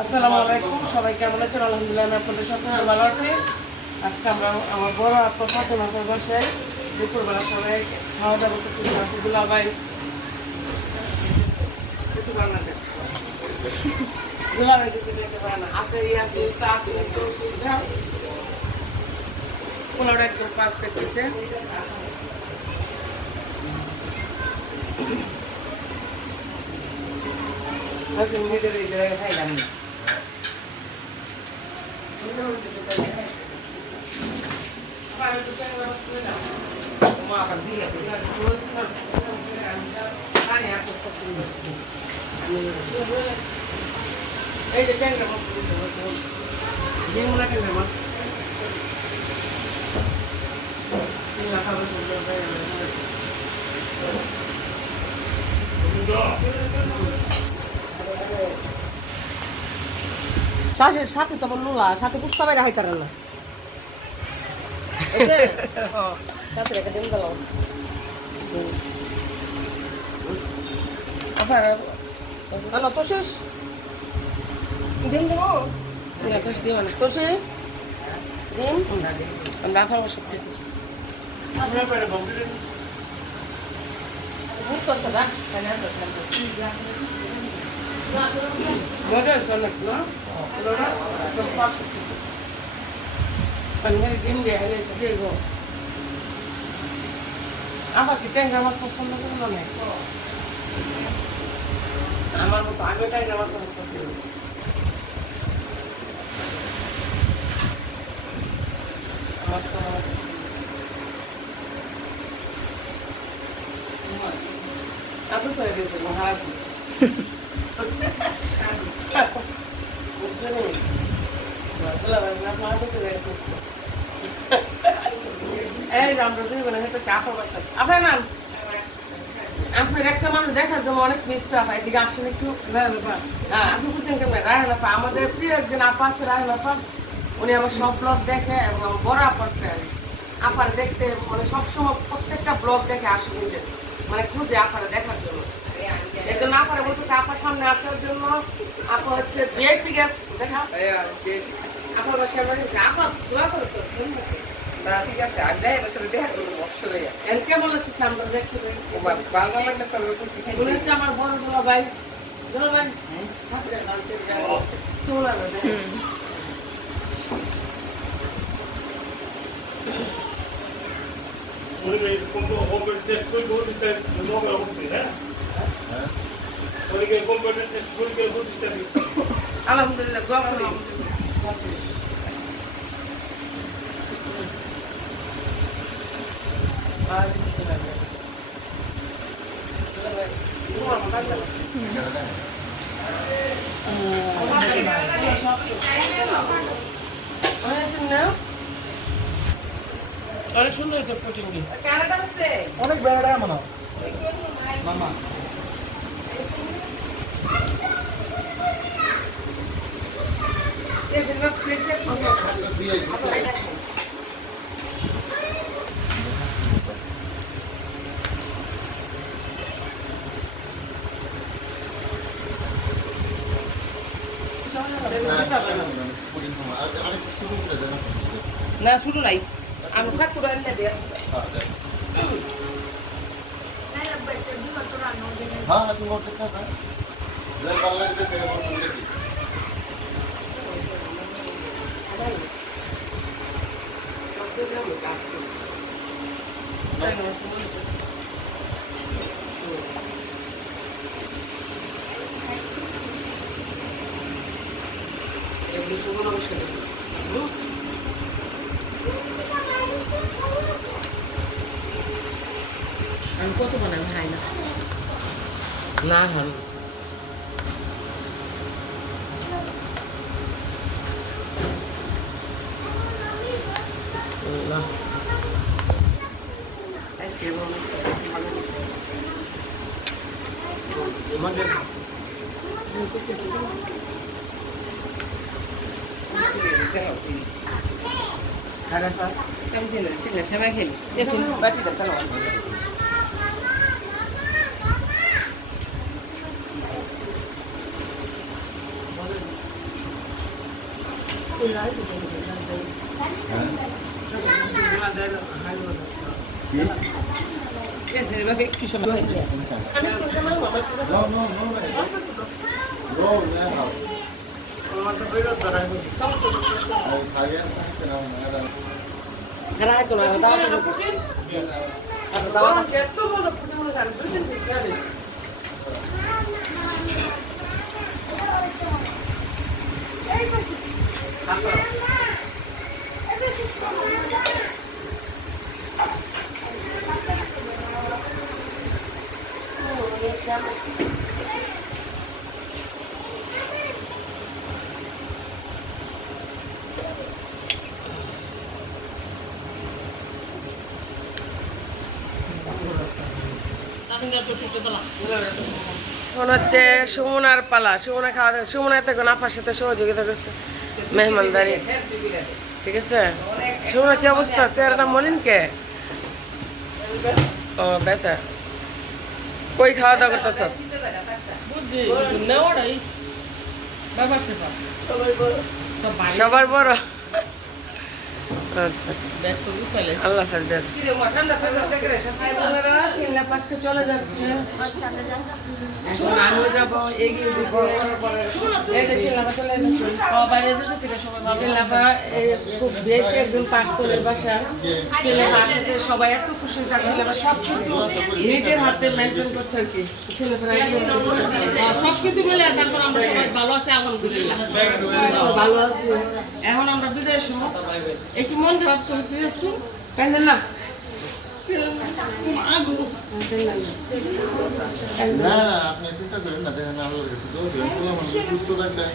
আসসালামু আলাইকুম, সবাই কেমন আছেন? আলহামদুলিল্লাহ আমি আপনাদের সাথে ভালো আছি। আজকে আমরা, আমার বড় আপা ফাতেমার বাসায় দুপুরবেলা সবাই খাওয়া দাওয়া করতেছি আছে দুলাভাই কিছু বানাতে দুলাভাই কিছু খেতে পারে না আছে ই আছে তা অসুবিধা পোলাওটা একদম এই যে ট্যাংরা মাছ করেছে ডিমুলা ট্যাংরা মাছ শ্বাসের সাথে তো লুলা সাথে বুঝতে পারে হাইতার না। তো শেষ ডিম দেবো? দিও না। তো শেষ ডিম আমরা আফার বসে খেতেছি Burkosa'da Fener Görüyorsun bunu. Sonra sopa. Fener gün diye hele diyor. Ama giden namaz kılsınlar bunu ne? Ama bu tabii tabii namaz kılsınlar. একটা মানুষ দেখার জন্য অনেক এদিকে একটু। হ্যাঁ আমাদের প্রিয় একজন আপা আছে উনি আমার সব ব্লগ দেখে এবং বড় আপার আপার দেখতে মানে সবসময় প্রত্যেকটা ব্লগ দেখে আসে নিজে। মানে খুঁজে আপারে দেখার জন্য। এর জন্য আপারে বলতেছে আপার সামনে আসার জন্য আপা হচ্ছে ভিআইপি গেস্ট দেখা? আপার বাসায় আপা দোয়া করো তো ঠিক আছে সাথে দেখা করব অবশ্যই আমরা দেখছি লাগলে তো হচ্ছে আমার বড় দুলা ভাই দুলা ভাই হাতে ಕಂಪ್ಯೂಟರ್ ಟೆಸ್ಟ್ ಸ್ಕೂಲ್ ಓದಿಸ್ತಾರೆ ಲೋಕ ಹೋಗ್ತೀರಾ ಅವರಿಗೆ ಕಂಪ್ಯೂಟರ್ ಟೆಸ್ಟ್ ಸ್ಕೂಲ್ಗೆ ಓದಿಸ್ತಾರೆ ಅಲಹಮದಿಲ್ಲ What is it now? অনেক সুন্দর হয়েছে প্রোটিন অনেক বেড়া মনে হয়। মামা। না শুরু নাই। আমি সাকুরা এনে দিয়ে হ্যাঁ তুমি করতে থাকবে যে ভালো লাগবে সেটা পছন্দ দেখি আমি কত বানাই খাই না। না বলো আমাদের খেলি বাটিটা একটু সময় পুটি মনে করেন দুই তিন পিস গাড়ি এখন হচ্ছে সুমনার পালা। সুমনা খাওয়া দাওয়া সুমনা তখন আপার সাথে সহযোগিতা করছে। মেহমানদারি। ঠিক আছে? সুমনা কি অবস্থা? চেহারাটা মলিন কে? ও বেতা কই খাওয়া দাওয়া করতেছ? সবার বড়। আচ্ছা। আল্লাহ চলে যাচ্ছে। এখন আমিও যাব এগিয়ে দিব। এই যে শিমলা চলে যাচ্ছে। বাইরে যেতেছি রে সবাই ভালো খুব বেশি একজন পার্সেলের বাসা। শিলাপার সাথে সবাই এত খুশি হয়েছে আর শিলাপা সব কিছু নিজের হাতে মেনটেন করছে আর কি। শিলাপার সব কিছু মিলে তারপর আমরা সবাই ভালো আছি আলহামদুলিল্লাহ। ভালো আছে। এখন আমরা বিদেশ একটু মন খারাপ করে দিয়েছি। কেন না? না আপনি চিন্তা করেন না দেখেন আল্লাহর কাছে তো সুস্থ থাকলে